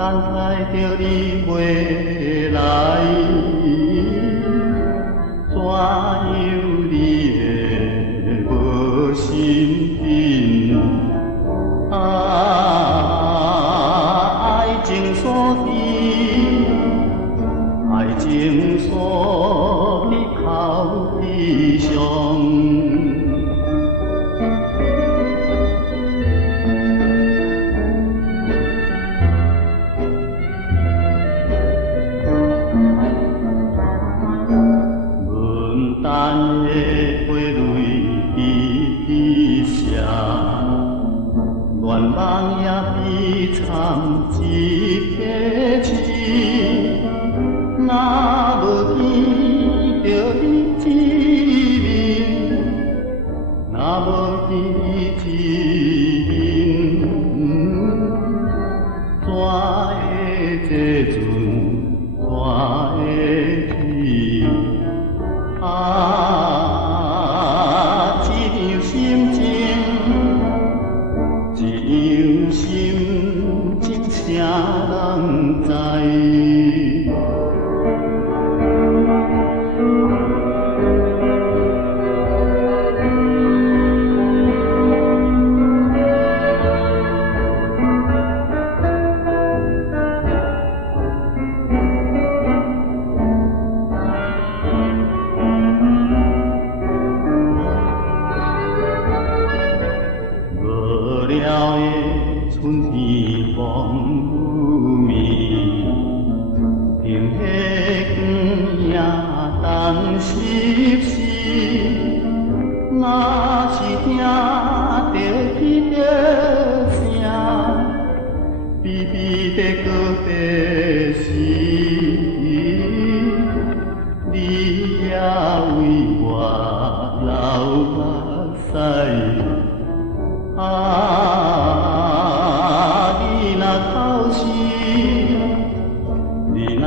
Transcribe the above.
等待着你回来，怎样你会无心境？爱情锁伫，爱情锁伫口齿上。等的花蕊滴滴谢，愿望也比惨一片痴。若无见着你一面，若无见你一面，怎会这阵，怎会去？一样心情，一样心情，谁人知？无聊的春天风雨暝，天黑光也当湿湿。若是听着彼着声，比比在搁白时，你也为我流目屎。你若透视，你若